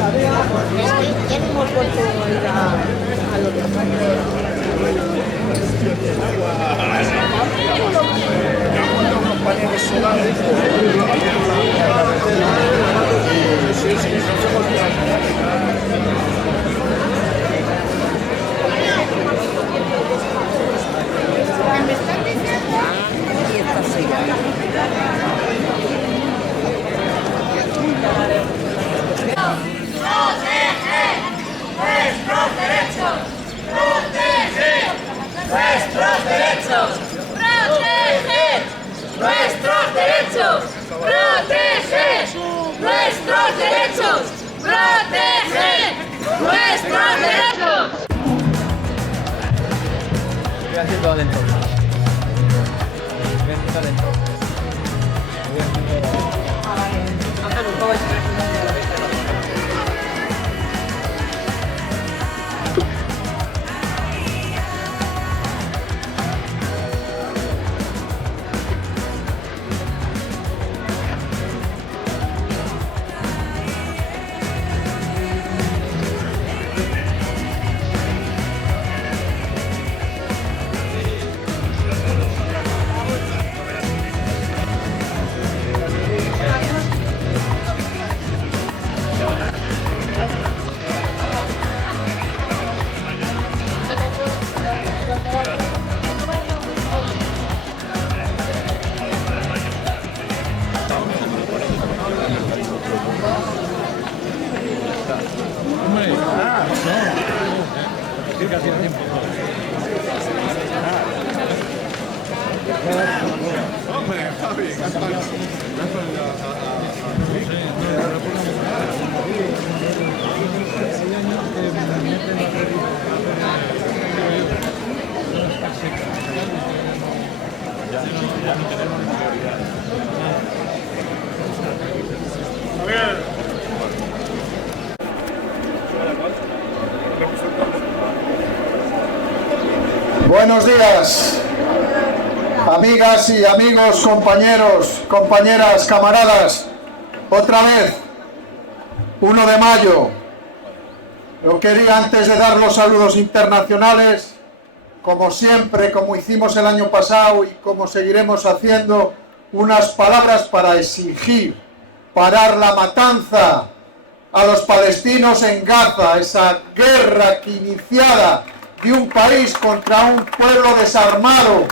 Ya no hemos vuelto a ir a lo de paneles solares. Voy haciendo adentro. Voy haciendo adentro. Buenos días, amigas y amigos, compañeros, compañeras, camaradas. Otra vez, 1 de mayo. Yo quería, antes de dar los saludos internacionales, como siempre, como hicimos el año pasado y como seguiremos haciendo, unas palabras para exigir parar la matanza a los palestinos en Gaza, esa guerra que iniciada de un país contra un pueblo desarmado.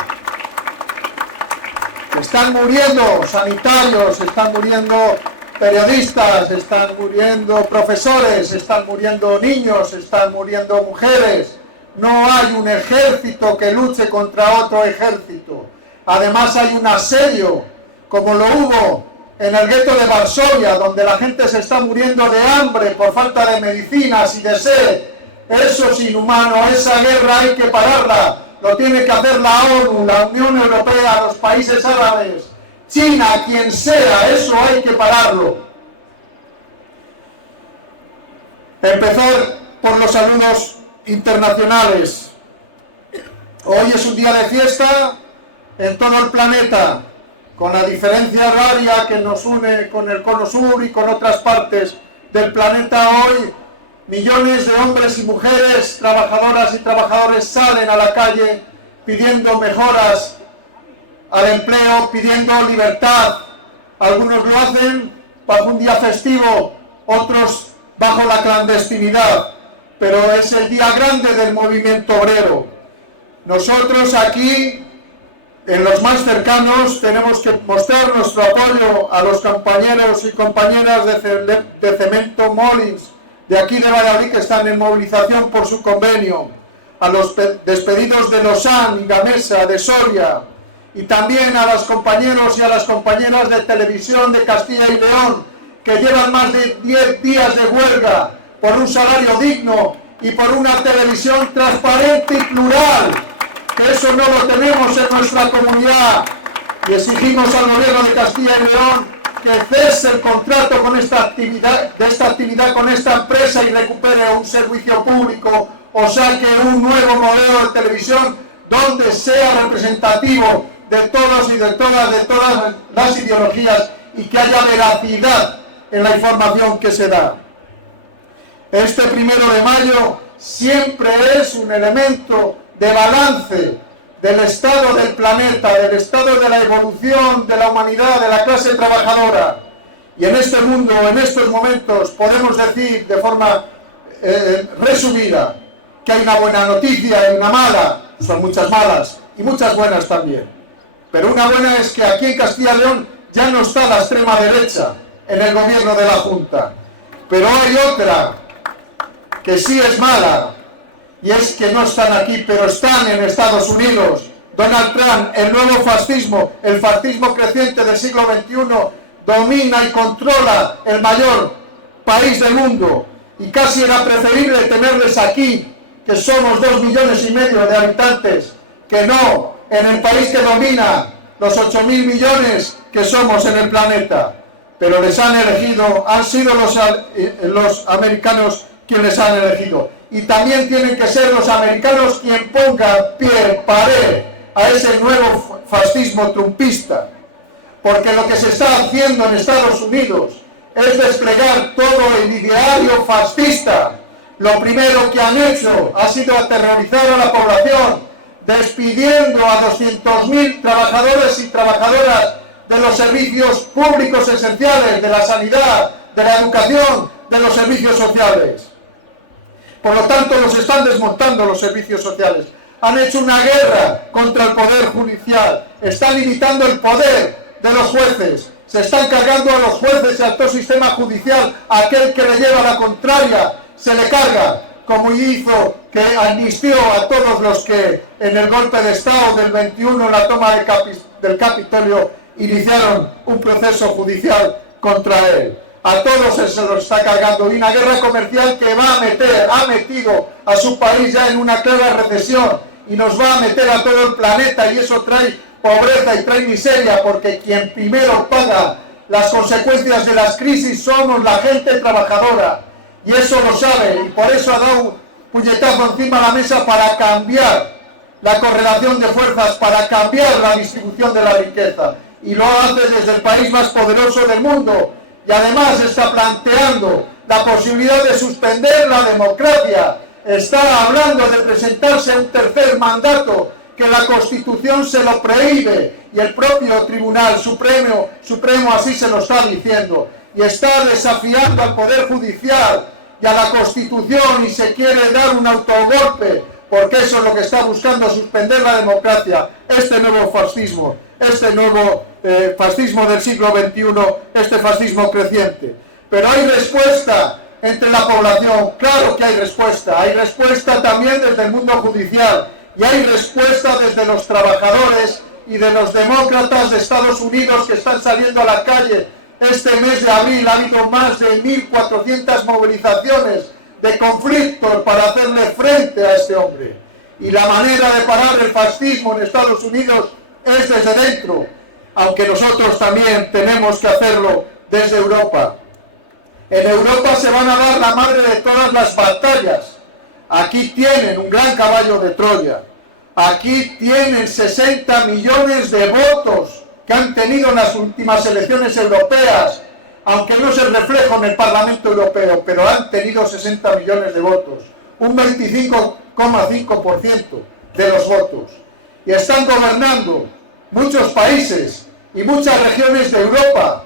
Están muriendo sanitarios, están muriendo periodistas, están muriendo profesores, están muriendo niños, están muriendo mujeres. No hay un ejército que luche contra otro ejército. Además hay un asedio, como lo hubo en el gueto de Varsovia, donde la gente se está muriendo de hambre por falta de medicinas y de sed. Eso es inhumano, esa guerra hay que pararla. Lo tiene que hacer la ONU, la Unión Europea, los países árabes, China, quien sea, eso hay que pararlo. Empezar por los saludos internacionales. Hoy es un día de fiesta en todo el planeta, con la diferencia horaria que nos une con el cono sur y con otras partes del planeta. Hoy millones de hombres y mujeres, trabajadoras y trabajadores salen a la calle pidiendo mejoras al empleo, pidiendo libertad. Algunos lo hacen bajo un día festivo, otros bajo la clandestinidad, pero es el día grande del movimiento obrero. Nosotros aquí, en los más cercanos, tenemos que mostrar nuestro apoyo a los compañeros y compañeras de Cemento Molins, de aquí de Valladolid, que están en movilización por su convenio, a los despedidos de Losán y Gamesa, de Soria, y también a los compañeros y a las compañeras de Televisión de Castilla y León, que llevan más de 10 días de huelga por un salario digno y por una televisión transparente y plural, que eso no lo tenemos en nuestra comunidad, y exigimos al gobierno de Castilla y León que cese el contrato con esta actividad con esta empresa y recupere un servicio público o saque un nuevo modelo de televisión donde sea representativo de todos y de todas las ideologías y que haya veracidad en la información que se da. Este 1 de mayo siempre es un elemento de balance del estado del planeta, del estado de la evolución de la humanidad, de la clase trabajadora. Y en este mundo, en estos momentos, podemos decir de forma resumida que hay una buena noticia y una mala. Son muchas malas y muchas buenas también. Pero una buena es que aquí en Castilla y León ya no está la extrema derecha en el gobierno de la Junta. Pero hay otra que sí es mala, y es que no están aquí, pero están en Estados Unidos. Donald Trump, el nuevo fascismo, el fascismo creciente del siglo XXI, domina y controla el mayor país del mundo, y casi era preferible tenerles aquí, que somos 2,5 millones de habitantes, que no en el país que domina los 8.000 millones que somos en el planeta. Pero les han elegido, han sido los americanos quienes les han elegido. Y también tienen que ser los americanos quienes pongan pie, pared a ese nuevo fascismo trumpista. Porque lo que se está haciendo en Estados Unidos es desplegar todo el ideario fascista. Lo primero que han hecho ha sido aterrorizar a la población, despidiendo a 200.000 trabajadores y trabajadoras de los servicios públicos esenciales, de la sanidad, de la educación, de los servicios sociales. Por lo tanto, los están desmontando los servicios sociales. Han hecho una guerra contra el poder judicial. Están limitando el poder de los jueces. Se están cargando a los jueces y al todo sistema judicial. Aquel que le lleva la contraria se le carga, como hizo que amnistió a todos los que en el golpe de Estado del 21, en la toma del Capitolio, iniciaron un proceso judicial contra él. A todos se los está cargando, y una guerra comercial que ha metido a su país ya en una clara recesión, y nos va a meter a todo el planeta, y eso trae pobreza y trae miseria, porque quien primero paga las consecuencias de las crisis somos la gente trabajadora, y eso lo sabe, y por eso ha dado un puñetazo encima de la mesa para cambiar la correlación de fuerzas, para cambiar la distribución de la riqueza, y lo hace desde el país más poderoso del mundo. Y además está planteando la posibilidad de suspender la democracia. Está hablando de presentarse a un tercer mandato, que la Constitución se lo prohíbe, y el propio Tribunal Supremo así se lo está diciendo. Y está desafiando al Poder Judicial y a la Constitución, y se quiere dar un autogolpe, porque eso es lo que está buscando, suspender la democracia, este nuevo fascismo, este nuevo fascismo del siglo XXI, este fascismo creciente. Pero hay respuesta entre la población, claro que hay respuesta también desde el mundo judicial, y hay respuesta desde los trabajadores y de los demócratas de Estados Unidos que están saliendo a la calle. Este mes de abril ha habido más de 1.400 movilizaciones de conflictos para hacerle frente a este hombre. Y la manera de parar el fascismo en Estados Unidos es desde dentro, aunque nosotros también tenemos que hacerlo desde Europa. En Europa se van a dar la madre de todas las batallas. Aquí tienen un gran caballo de Troya. Aquí tienen 60 millones de votos que han tenido en las últimas elecciones europeas, aunque no es el reflejo en el Parlamento Europeo, pero han tenido 60 millones de votos, un 25,5% de los votos. Y están gobernando muchos países y muchas regiones de Europa.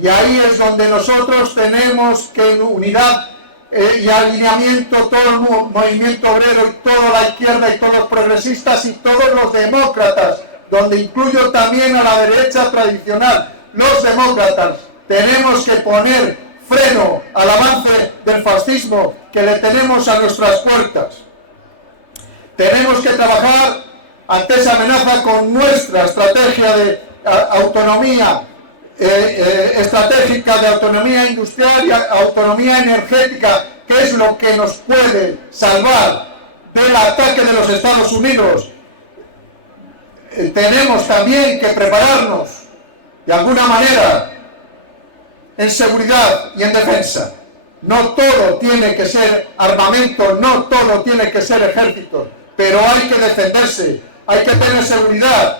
Y ahí es donde nosotros tenemos que en unidad y alineamiento, todo el movimiento obrero y toda la izquierda y todos los progresistas y todos los demócratas, donde incluyo también a la derecha tradicional, los demócratas, tenemos que poner freno al avance del fascismo que le tenemos a nuestras puertas. Tenemos que trabajar ante esa amenaza con nuestra estrategia de autonomía estratégica, de autonomía industrial y autonomía energética, que es lo que nos puede salvar del ataque de los Estados Unidos. Tenemos también que prepararnos de alguna manera en seguridad y en defensa. No todo tiene que ser armamento, no todo tiene que ser ejército, pero hay que defenderse, hay que tener seguridad.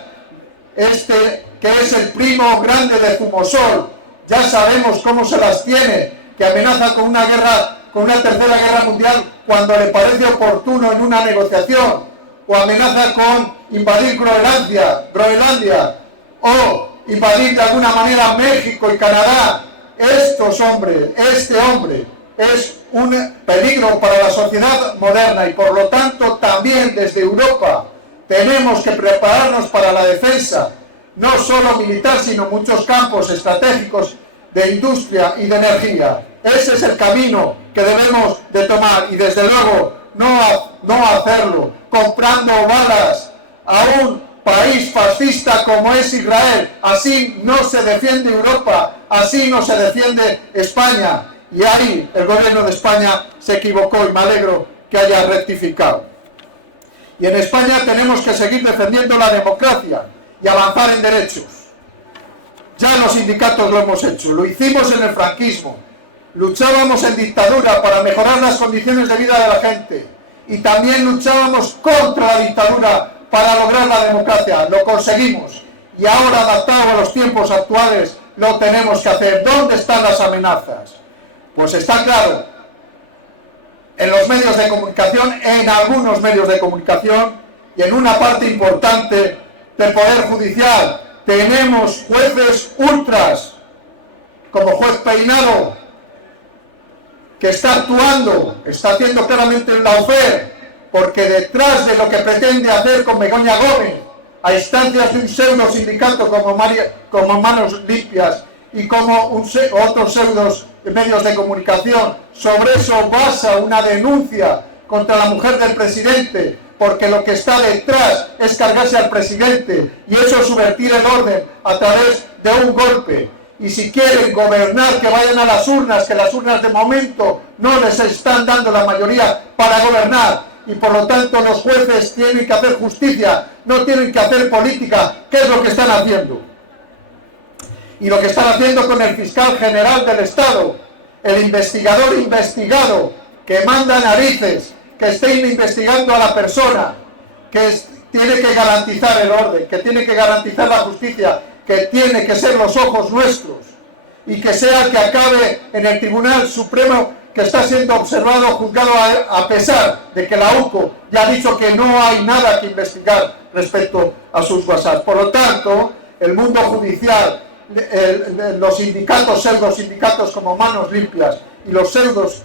Que es el primo grande de Zumosol, ya sabemos cómo se las tiene, que amenaza con una guerra con una tercera guerra mundial cuando le parece oportuno en una negociación, o amenaza con invadir Groenlandia, o invadir de alguna manera México y Canadá. Este hombre es un peligro para la sociedad moderna y por lo tanto también desde Europa tenemos que prepararnos para la defensa, no solo militar, sino en muchos campos estratégicos de industria y de energía. Ese es el camino que debemos de tomar y desde luego no hacerlo comprando balas a un país fascista como es Israel. Así no se defiende Europa, así no se defiende España. Y ahí el gobierno de España se equivocó y me alegro que haya rectificado. Y en España tenemos que seguir defendiendo la democracia y avanzar en derechos. Ya los sindicatos lo hemos hecho, lo hicimos en el franquismo. Luchábamos en dictadura para mejorar las condiciones de vida de la gente y también luchábamos contra la dictadura para lograr la democracia. Lo conseguimos y ahora, adaptado a los tiempos actuales, lo tenemos que hacer. ¿Dónde están las amenazas? Pues está claro, en los medios de comunicación, en algunos medios de comunicación y en una parte importante del Poder Judicial. Tenemos jueces ultras, como juez Peinado, que está actuando, está haciendo claramente el lawfare, porque detrás de lo que pretende hacer con Begoña Gómez, a instancias de un pseudo sindicato como Manos Limpias y como otros pseudos medios de comunicación, sobre eso basa una denuncia contra la mujer del presidente, porque lo que está detrás es cargarse al presidente y eso es subvertir el orden a través de un golpe. Y si quieren gobernar, que vayan a las urnas, que las urnas de momento no les están dando la mayoría para gobernar. Y por lo tanto los jueces tienen que hacer justicia, no tienen que hacer política, que es lo que están haciendo. Y lo que están haciendo con el fiscal general del Estado, el investigador investigado, que manda narices, que estén investigando a la persona, que tiene que garantizar el orden, que tiene que garantizar la justicia, que tiene que ser los ojos nuestros, y que sea el que acabe en el Tribunal Supremo, que está siendo observado, juzgado a pesar de que la UCO ya ha dicho que no hay nada que investigar respecto a sus WhatsApp. Por lo tanto, el mundo judicial, los sindicatos, pseudo sindicatos como Manos Limpias y los pseudos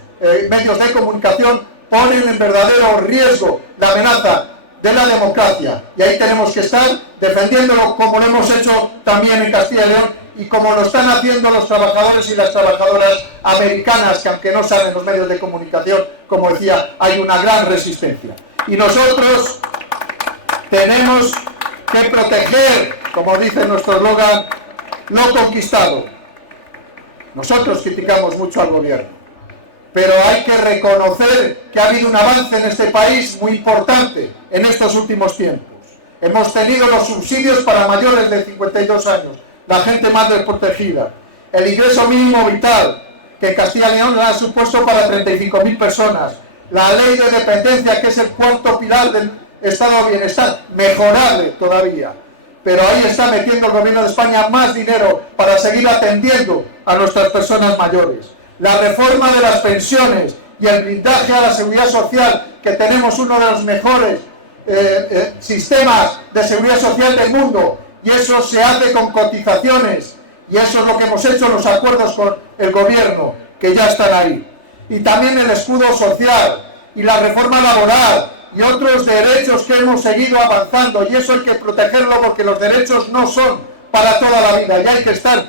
medios de comunicación ponen en verdadero riesgo la amenaza de la democracia. Y ahí tenemos que estar defendiéndolo, como lo hemos hecho también en Castilla y León y como lo están haciendo los trabajadores y las trabajadoras americanas, que aunque no salen los medios de comunicación, como decía, hay una gran resistencia. Y nosotros tenemos que proteger, como dice nuestro eslogan, lo conquistado. Nosotros criticamos mucho al gobierno, pero hay que reconocer que ha habido un avance en este país muy importante en estos últimos tiempos. Hemos tenido los subsidios para mayores de 52 años, la gente más desprotegida, el ingreso mínimo vital, que en Castilla y León ha supuesto para 35.000 personas, la ley de dependencia, que es el cuarto pilar del estado de bienestar, mejorable todavía, pero ahí está metiendo el gobierno de España más dinero para seguir atendiendo a nuestras personas mayores. La reforma de las pensiones y el blindaje a la seguridad social, que tenemos uno de los mejores sistemas de seguridad social del mundo, y eso se hace con cotizaciones, y eso es lo que hemos hecho en los acuerdos con el gobierno, que ya están ahí. Y también el escudo social, y la reforma laboral, y otros derechos que hemos seguido avanzando, y eso hay que protegerlo porque los derechos no son para toda la vida, y hay que estar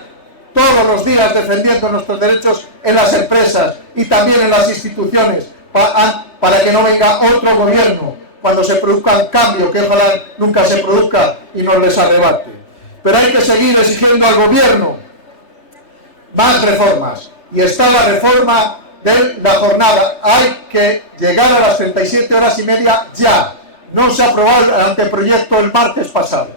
todos los días defendiendo nuestros derechos en las empresas y también en las instituciones, para que no venga otro gobierno cuando se produzca un cambio, que ojalá nunca se produzca y nos les arrebate. Pero hay que seguir exigiendo al gobierno más reformas, y está la reforma de la jornada. Hay que llegar a las 37 horas y media ya. No se aprobó el anteproyecto el martes pasado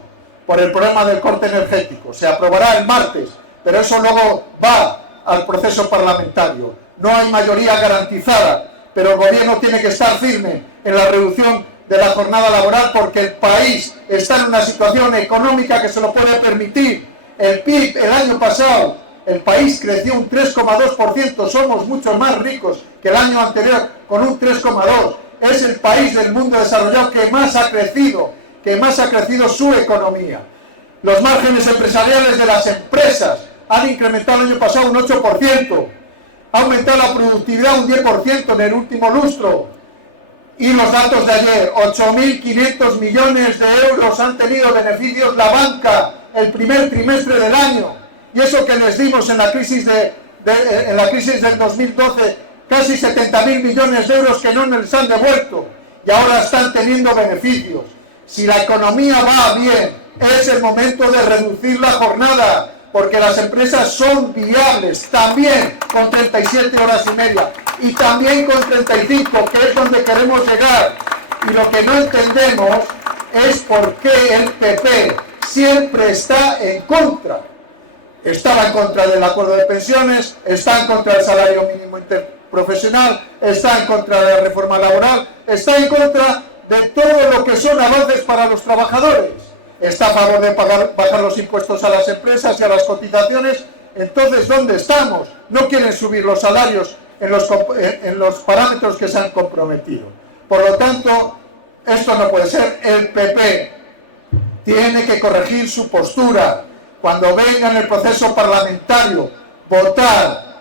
por el problema del corte energético. Se aprobará el martes, pero eso luego va al proceso parlamentario. No hay mayoría garantizada, pero el gobierno tiene que estar firme en la reducción de la jornada laboral, porque el país está en una situación económica que se lo puede permitir. El PIB el año pasado El país creció un 3,2%, somos mucho más ricos que el año anterior, con un 3,2%. Es el país del mundo desarrollado que más ha crecido su economía. Los márgenes empresariales de las empresas han incrementado el año pasado un 8%. Ha aumentado la productividad un 10% en el último lustro. Y los datos de ayer, 8.500 millones de euros han tenido beneficios la banca el primer trimestre del año. Y eso que les dimos en la crisis del 2012, casi 70.000 millones de euros que no les han devuelto. Y ahora están teniendo beneficios. Si la economía va bien, es el momento de reducir la jornada, porque las empresas son viables, también con 37 horas y media, y también con 35, que es donde queremos llegar. Y lo que no entendemos es por qué el PP siempre está en contra. Estaba en contra del acuerdo de pensiones, está en contra del salario mínimo interprofesional, está en contra de la reforma laboral, está en contra de todo lo que son avances para los trabajadores. Está a favor de bajar los impuestos a las empresas y a las cotizaciones. Entonces, ¿dónde estamos? No quieren subir los salarios en los parámetros que se han comprometido. Por lo tanto, esto no puede ser. El PP tiene que corregir su postura. Cuando venga en el proceso parlamentario votar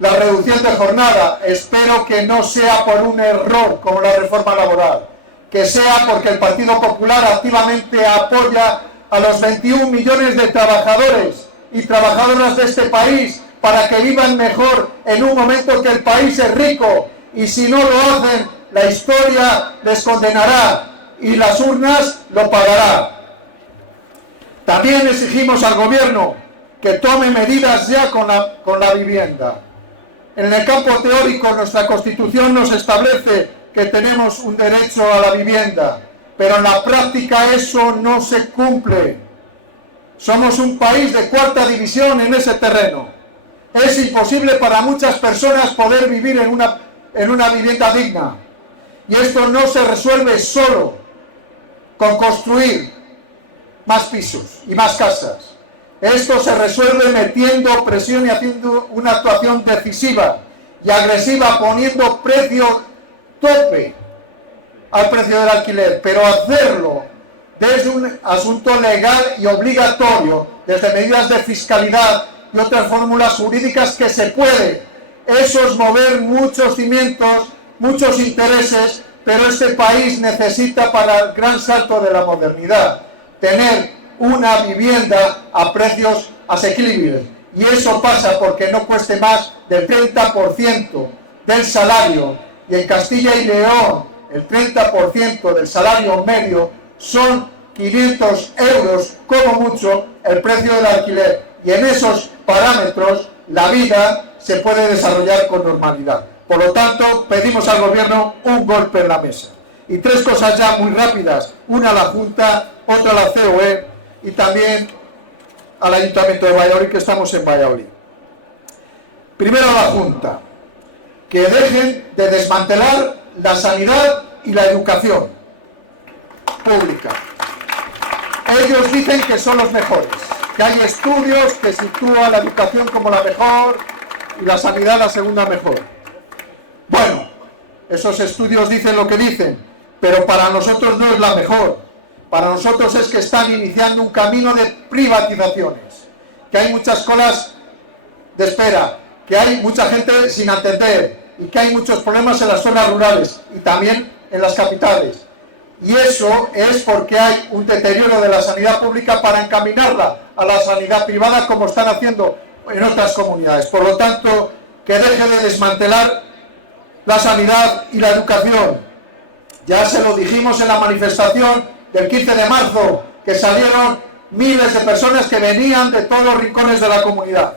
la reducción de jornada, espero que no sea por un error como la reforma laboral, que sea porque el Partido Popular activamente apoya a los 21 millones de trabajadores y trabajadoras de este país para que vivan mejor en un momento que el país es rico. Y si no lo hacen, la historia les condenará y las urnas lo pagarán. También exigimos al Gobierno que tome medidas ya con la vivienda. En el campo teórico, nuestra Constitución nos establece que tenemos un derecho a la vivienda, pero en la práctica eso no se cumple. Somos un país de cuarta división en ese terreno. Es imposible para muchas personas poder vivir en una vivienda digna. Y esto no se resuelve solo con construir más pisos y más casas. Esto se resuelve metiendo presión y haciendo una actuación decisiva y agresiva, poniendo tope al precio del alquiler, pero hacerlo desde un asunto legal y obligatorio, desde medidas de fiscalidad y otras fórmulas jurídicas que se puede. Eso es mover muchos cimientos, muchos intereses, pero este país necesita, para el gran salto de la modernidad, tener una vivienda a precios asequibles. Y eso pasa porque no cueste más del 30% del salario. Y en Castilla y León, el 30% del salario medio son 500 euros, como mucho, el precio del alquiler. Y en esos parámetros, la vida se puede desarrollar con normalidad. Por lo tanto, pedimos al Gobierno un golpe en la mesa. Y tres cosas ya muy rápidas. Una a la Junta, otra a la COE y también al Ayuntamiento de Valladolid, que estamos en Valladolid. Primero a la Junta. Que dejen de desmantelar la sanidad y la educación pública. Ellos dicen que son los mejores, que hay estudios que sitúan la educación como la mejor y la sanidad la segunda mejor. Bueno, esos estudios dicen lo que dicen, pero para nosotros no es la mejor. Para nosotros es que están iniciando un camino de privatizaciones, que hay muchas colas de espera, que hay mucha gente sin atender y que hay muchos problemas en las zonas rurales y también en las capitales. Y eso es porque hay un deterioro de la sanidad pública para encaminarla a la sanidad privada, como están haciendo en otras comunidades. Por lo tanto, que deje de desmantelar la sanidad y la educación. Ya se lo dijimos en la manifestación del 15 de marzo, que salieron miles de personas que venían de todos los rincones de la comunidad.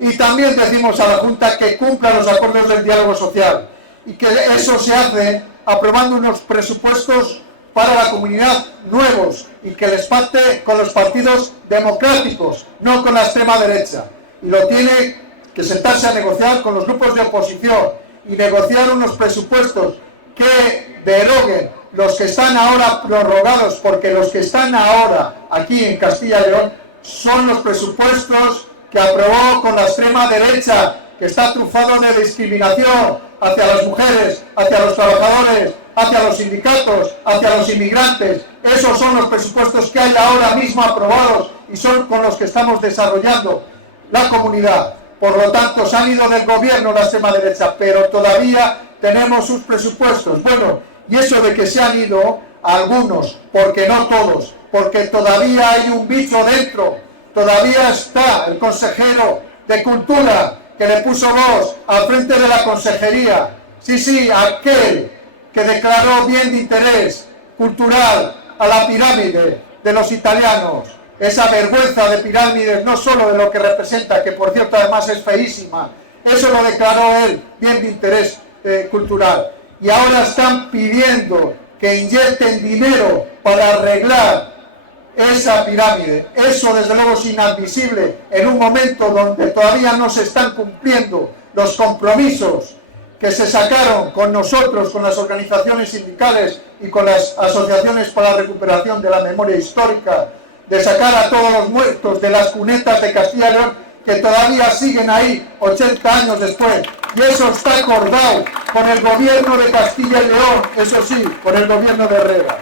Y también decimos a la Junta que cumpla los acuerdos del diálogo social y que eso se hace aprobando unos presupuestos para la comunidad nuevos y que les pacte con los partidos democráticos, no con la extrema derecha. Y lo tiene que sentarse a negociar con los grupos de oposición y negociar unos presupuestos que deroguen los que están ahora prorrogados, porque los que están ahora aquí en Castilla y León son los presupuestos que aprobó con la extrema derecha, que está trufado de discriminación hacia las mujeres, hacia los trabajadores, hacia los sindicatos, hacia los inmigrantes. Esos son los presupuestos que hay ahora mismo aprobados y son con los que estamos desarrollando la comunidad. Por lo tanto, se han ido del gobierno la extrema derecha, pero todavía tenemos sus presupuestos. Bueno, y eso de que se han ido algunos, porque no todos, porque todavía hay un bicho dentro, todavía está el consejero de Cultura que le puso voz al frente de la consejería. Sí, aquel que declaró bien de interés cultural a la pirámide de los italianos. Esa vergüenza de pirámides, no solo de lo que representa, que por cierto además es feísima, eso lo declaró él, bien de interés cultural. Y ahora están pidiendo que inyecten dinero para arreglar esa pirámide. Eso desde luego es inadmisible en un momento donde todavía no se están cumpliendo los compromisos que se sacaron con nosotros, con las organizaciones sindicales y con las asociaciones para la recuperación de la memoria histórica, de sacar a todos los muertos de las cunetas de Castilla y León, que todavía siguen ahí 80 años después. Y eso está acordado con el gobierno de Castilla y León, eso sí, con el gobierno de Herrera.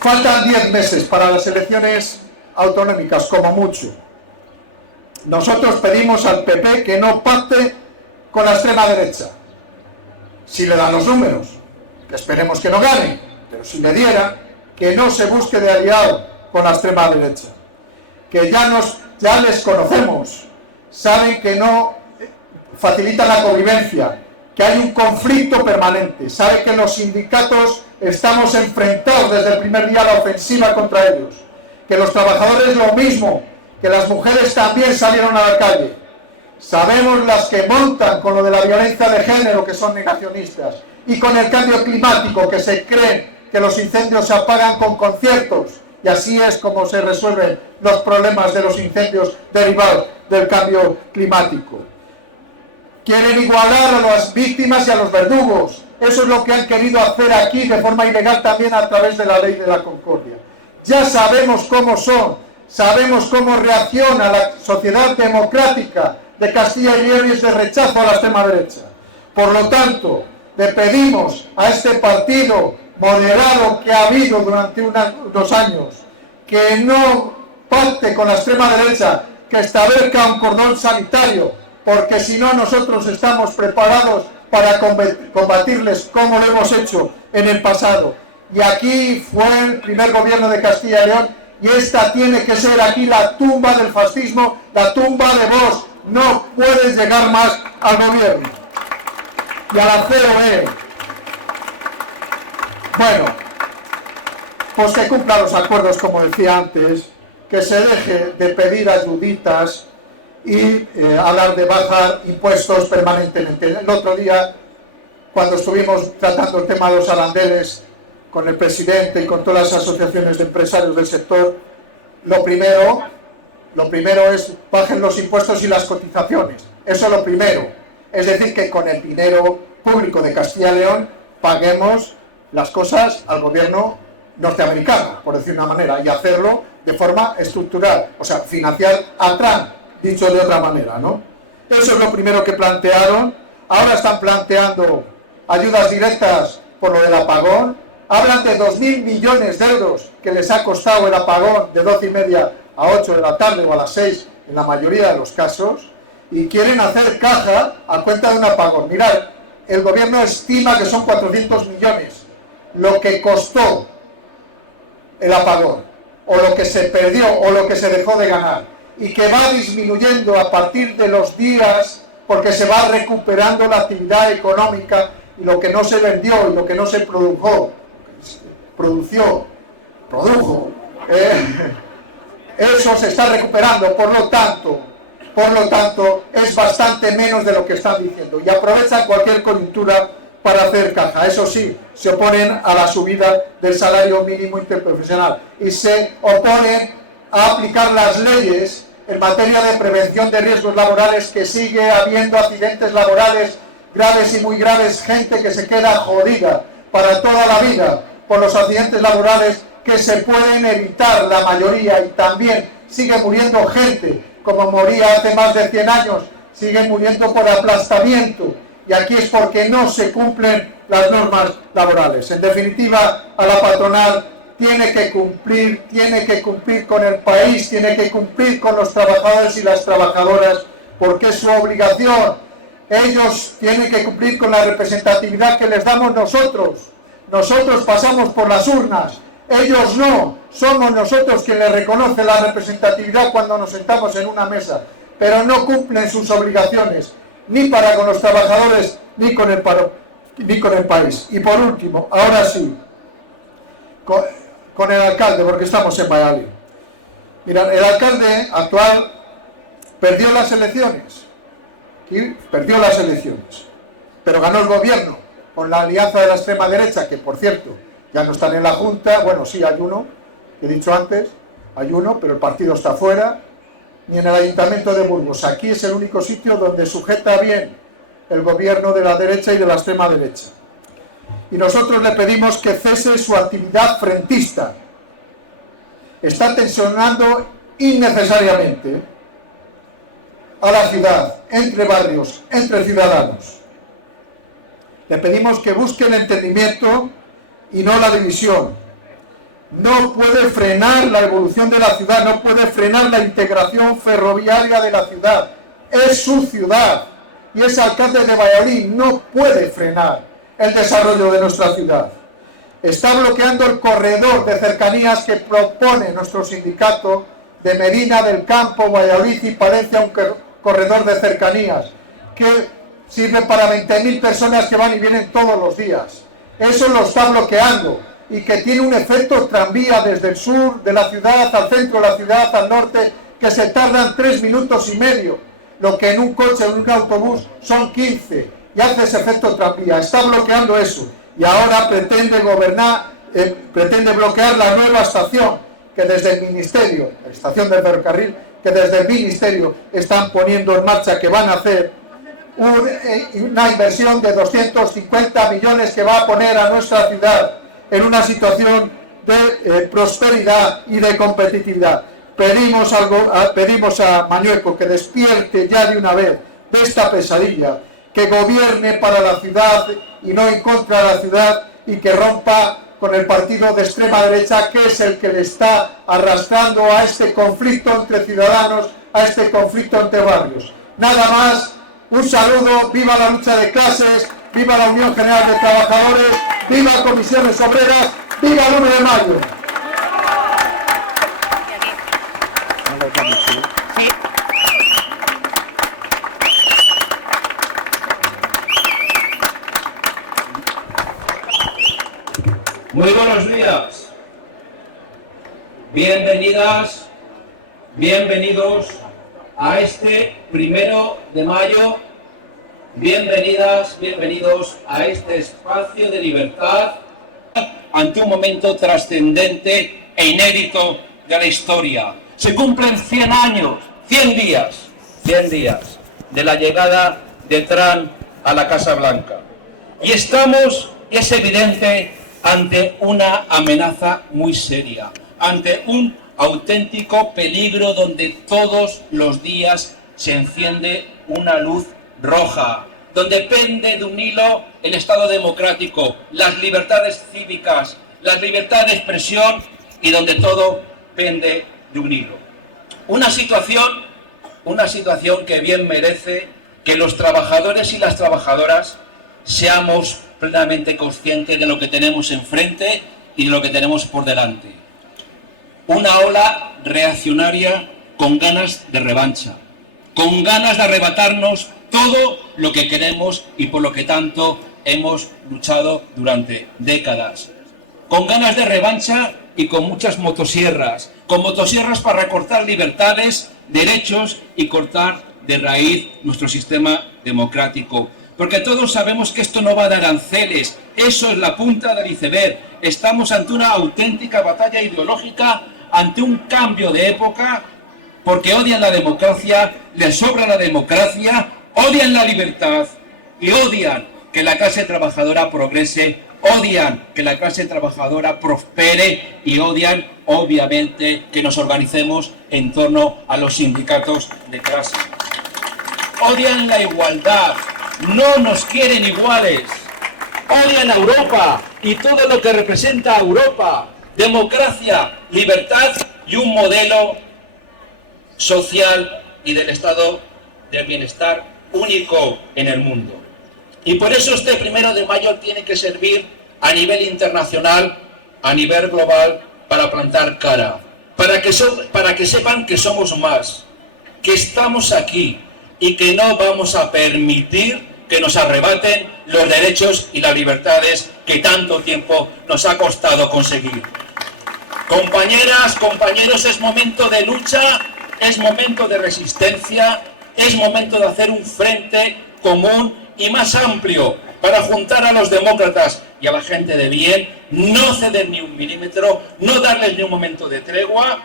Faltan 10 meses para las elecciones autonómicas, como mucho. Nosotros pedimos al PP que no pacte con la extrema derecha. Si le dan los números, que esperemos que no gane, pero si le diera, que no se busque de aliado con la extrema derecha. Que ya les conocemos, saben que no facilitan la convivencia, que hay un conflicto permanente, saben que los sindicatos estamos enfrentados desde el primer día a la ofensiva contra ellos, que los trabajadores lo mismo, que las mujeres también salieron a la calle. Sabemos las que montan con lo de la violencia de género, que son negacionistas, y con el cambio climático, que se creen que los incendios se apagan con conciertos, y así es como se resuelven los problemas de los incendios derivados del cambio climático. Quieren igualar a las víctimas y a los verdugos. Eso es lo que han querido hacer aquí de forma ilegal también a través de la ley de la concordia. Ya sabemos cómo son, sabemos cómo reacciona la sociedad democrática de Castilla y León y es de rechazo a la extrema derecha. Por lo tanto, le pedimos a este partido moderado que ha habido durante unos años que no pacte con la extrema derecha, que establezca un cordón sanitario, porque si no nosotros estamos preparados para combatirles como lo hemos hecho en el pasado. Y aquí fue el primer gobierno de Castilla y León y esta tiene que ser aquí la tumba del fascismo, la tumba de Vox. No puedes llegar más al gobierno y a la COE. Bueno, pues que cumpla los acuerdos, como decía antes, que se deje de pedir ayuditas y hablar de bajar impuestos permanentemente. El otro día, cuando estuvimos tratando el tema de los arandeles con el presidente y con todas las asociaciones de empresarios del sector, lo primero es bajen los impuestos y las cotizaciones. Eso es lo primero. Es decir, que con el dinero público de Castilla y León paguemos las cosas al gobierno norteamericano, por decir una manera, y hacerlo de forma estructural, o sea, financiar a Trump, dicho de otra manera, ¿no? Eso es lo primero que plantearon. Ahora están planteando ayudas directas por lo del apagón. Hablan de 2.000 millones de euros que les ha costado el apagón de 12:30 a 8 de la tarde o a las 6 en la mayoría de los casos, y quieren hacer caja a cuenta de un apagón. Mirad, el gobierno estima que son 400 millones lo que costó el apagón, o lo que se perdió, o lo que se dejó de ganar, y que va disminuyendo a partir de los días, porque se va recuperando la actividad económica, y lo que no se vendió y lo que no se produjo, eso se está recuperando. Por lo tanto, es bastante menos de lo que están diciendo, y aprovechan cualquier coyuntura para hacer caja. Eso sí, se oponen a la subida del salario mínimo interprofesional y se oponen a aplicar las leyes en materia de prevención de riesgos laborales, que sigue habiendo accidentes laborales graves y muy graves, gente que se queda jodida para toda la vida por los accidentes laborales que se pueden evitar la mayoría, y también sigue muriendo gente, como moría hace más de 100 años, sigue muriendo por aplastamiento, y aquí es porque no se cumplen las normas laborales. En definitiva, a la patronal tiene que cumplir con el país, tiene que cumplir con los trabajadores y las trabajadoras, porque es su obligación. Ellos tienen que cumplir con la representatividad que les damos nosotros. Nosotros pasamos por las urnas, ellos no. Somos nosotros quienes les reconoce la representatividad cuando nos sentamos en una mesa, pero no cumplen sus obligaciones, ni para con los trabajadores, ni con el país. Y por último, ahora sí, con el alcalde, porque estamos en Valladolid. Mirad, el alcalde actual perdió las elecciones, pero ganó el gobierno con la alianza de la extrema derecha, que por cierto ya no están en la Junta. Bueno, sí, hay uno, que he dicho antes, hay uno, pero el partido está fuera, ni en el Ayuntamiento de Burgos. Aquí es el único sitio donde sujeta bien el gobierno de la derecha y de la extrema derecha. Y nosotros le pedimos que cese su actividad frentista. Está tensionando innecesariamente a la ciudad, entre barrios, entre ciudadanos. Le pedimos que busque el entendimiento y no la división. No puede frenar la evolución de la ciudad, no puede frenar la integración ferroviaria de la ciudad. Es su ciudad, y ese alcalde de Valladolid no puede frenar el desarrollo de nuestra ciudad. Está bloqueando el corredor de cercanías que propone nuestro sindicato de Medina del Campo, Valladolid y Palencia, un corredor de cercanías que sirve para 20.000 personas que van y vienen todos los días. Eso lo está bloqueando, y que tiene un efecto tranvía desde el sur de la ciudad al centro de la ciudad, al norte, que se tardan 3 minutos y medio, lo que en un coche o en un autobús son 15, y hace ese efecto tranvía. Está bloqueando eso, y ahora pretende bloquear la nueva estación, que desde el Ministerio, la estación de ferrocarril, que desde el Ministerio están poniendo en marcha, que van a hacer una inversión de 250 millones que va a poner a nuestra ciudad en una situación de prosperidad y de competitividad. Pedimos a Mañueco que despierte ya de una vez de esta pesadilla, que gobierne para la ciudad y no en contra de la ciudad, y que rompa con el partido de extrema derecha, que es el que le está arrastrando a este conflicto entre ciudadanos, a este conflicto entre barrios. Nada más, un saludo, viva la lucha de clases, viva la Unión General de Trabajadores, viva Comisiones Obreras, viva el 1 de mayo. Muy buenos días, bienvenidas, bienvenidos a este 1 de mayo, bienvenidas, bienvenidos a este espacio de libertad ante un momento trascendente e inédito de la historia. Se cumplen 100 años, 100 días de la llegada de Trump a la Casa Blanca. Y estamos, es evidente, ante una amenaza muy seria, ante un auténtico peligro donde todos los días se enciende una luz roja, donde pende de un hilo el Estado democrático, las libertades cívicas, la libertad de expresión, y donde todo pende de un hilo. Una situación que bien merece que los trabajadores y las trabajadoras seamos plenamente conscientes de lo que tenemos enfrente y de lo que tenemos por delante. Una ola reaccionaria con ganas de revancha, con ganas de arrebatarnos todo lo que queremos y por lo que tanto hemos luchado durante décadas. Con ganas de revancha y con muchas motosierras, para recortar libertades, derechos y cortar de raíz nuestro sistema democrático. Porque todos sabemos que esto no va de aranceles, eso es la punta del iceberg. Estamos ante una auténtica batalla ideológica, ante un cambio de época, porque odian la democracia, les sobra la democracia, odian la libertad y odian que la clase trabajadora progrese odian que la clase trabajadora prospere y odian, obviamente, que nos organicemos en torno a los sindicatos de clase. Odian la igualdad, no nos quieren iguales. Odian a Europa y todo lo que representa a Europa, democracia, libertad y un modelo social y del estado del bienestar único en el mundo. Y por eso este 1 de mayo tiene que servir a nivel internacional, a nivel global, para plantar cara, para que sepan que somos más, que estamos aquí y que no vamos a permitir que nos arrebaten los derechos y las libertades que tanto tiempo nos ha costado conseguir. Compañeras, compañeros, es momento de lucha, es momento de resistencia, es momento de hacer un frente común y más amplio para juntar a los demócratas y a la gente de bien, no ceder ni un milímetro, no darles ni un momento de tregua,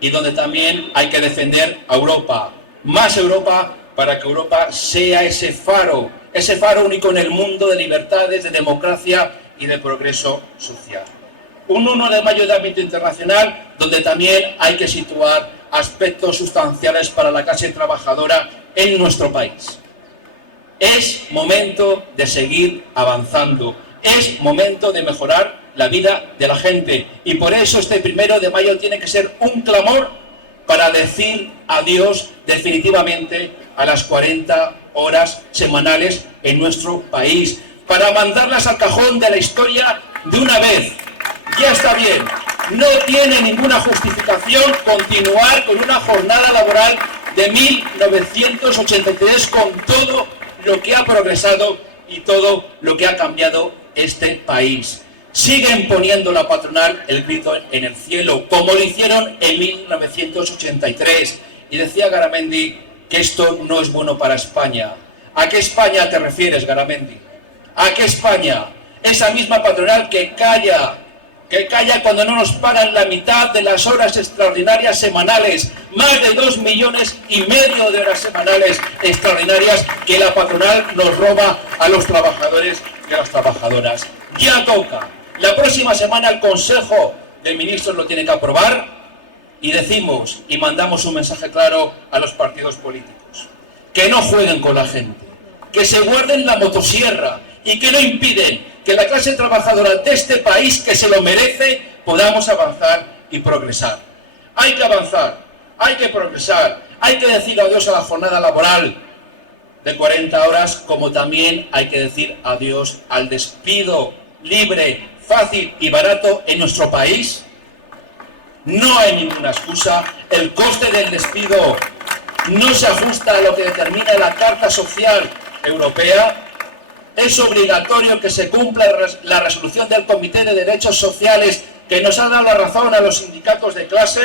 y donde también hay que defender a Europa, más Europa, para que Europa sea ese faro único en el mundo de libertades, de democracia y de progreso social. Un 1 de mayo de ámbito internacional donde también hay que situar aspectos sustanciales para la clase trabajadora en nuestro país. Es momento de seguir avanzando, es momento de mejorar la vida de la gente, y por eso este 1 de mayo tiene que ser un clamor para decir adiós definitivamente a las 40 horas semanales en nuestro país, para mandarlas al cajón de la historia de una vez. Ya está bien, no tiene ninguna justificación continuar con una jornada laboral de 1983 con todo lo que ha progresado y todo lo que ha cambiado este país. Siguen poniendo la patronal el grito en el cielo, como lo hicieron en 1983. Y decía Garamendi que esto no es bueno para España. ¿A qué España te refieres, Garamendi? ¿A qué España? Esa misma patronal que calla cuando no nos pagan la mitad de las horas extraordinarias semanales, más de 2,5 millones de horas semanales extraordinarias que la patronal nos roba a los trabajadores y a las trabajadoras. Ya toca. La próxima semana el Consejo de Ministros lo tiene que aprobar y decimos y mandamos un mensaje claro a los partidos políticos. Que no jueguen con la gente, que se guarden la motosierra y que no impiden que la clase trabajadora de este país, que se lo merece, podamos avanzar y progresar. Hay que avanzar, hay que progresar, hay que decir adiós a la jornada laboral de 40 horas, como también hay que decir adiós al despido libre, fácil y barato en nuestro país. No hay ninguna excusa, el coste del despido no se ajusta a lo que determina la Carta Social Europea. Es obligatorio que se cumpla la resolución del Comité de Derechos Sociales, que nos ha dado la razón a los sindicatos de clase,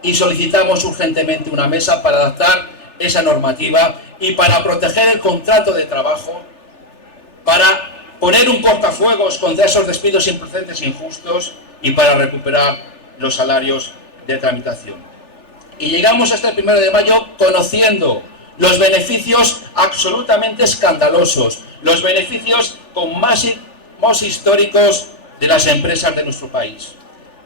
y solicitamos urgentemente una mesa para adaptar esa normativa y para proteger el contrato de trabajo, para poner un cortafuegos contra esos despidos improcedentes e injustos y para recuperar los salarios de tramitación. Y llegamos hasta el 1 de mayo conociendo los beneficios absolutamente escandalosos, los beneficios con más históricos de las empresas de nuestro país.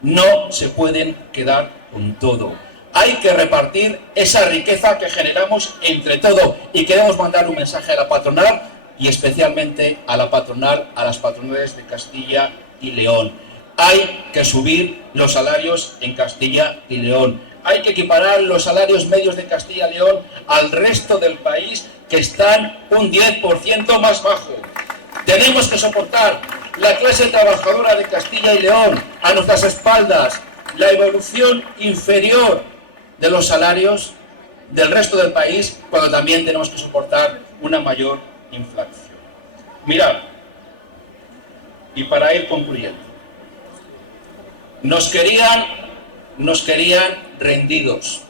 No se pueden quedar con todo. Hay que repartir esa riqueza que generamos entre todos, y queremos mandar un mensaje a la patronal y especialmente a la patronal, a las patronales de Castilla y León. Hay que subir los salarios en Castilla y León. Hay que equiparar los salarios medios de Castilla y León al resto del país, que están un 10% más bajo. Tenemos que soportar, la clase trabajadora de Castilla y León, a nuestras espaldas, la evolución inferior de los salarios del resto del país, cuando también tenemos que soportar una mayor inflación. Mirad, y para ir concluyendo, nos querían rendidos,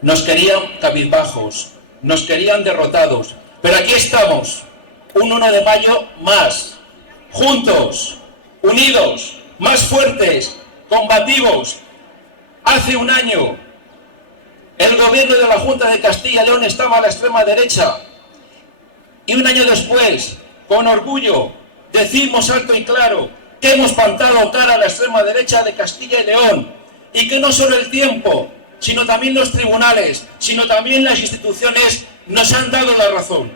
nos querían cabizbajos, nos querían derrotados, pero aquí estamos, un 1 de mayo más, juntos, unidos, más fuertes, combativos. Hace un año el gobierno de la Junta de Castilla y León estaba a la extrema derecha, y un año después, con orgullo, decimos alto y claro que hemos plantado cara a la extrema derecha de Castilla y León y que no solo el tiempo, sino también los tribunales, sino también las instituciones nos han dado la razón.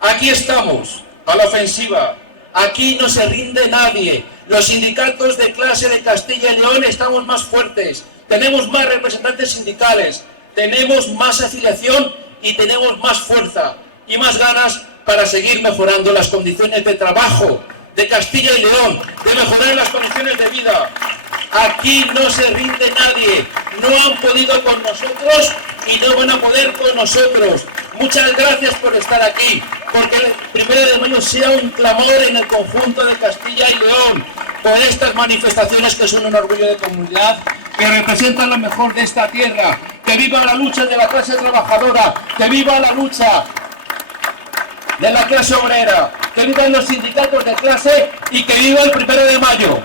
Aquí estamos, a la ofensiva. Aquí no se rinde nadie. Los sindicatos de clase de Castilla y León estamos más fuertes. Tenemos más representantes sindicales. Tenemos más afiliación y tenemos más fuerza y más ganas para seguir mejorando las condiciones de trabajo de Castilla y León, de mejorar las condiciones de vida. Aquí no se rinde nadie. No han podido con nosotros y no van a poder con nosotros. Muchas gracias por estar aquí, porque el 1 de mayo sea un clamor en el conjunto de Castilla y León por estas manifestaciones que son un orgullo de comunidad, que representan lo mejor de esta tierra. Que viva la lucha de la clase trabajadora, que viva la lucha de la clase obrera, que vivan los sindicatos de clase y que viva el 1 de mayo.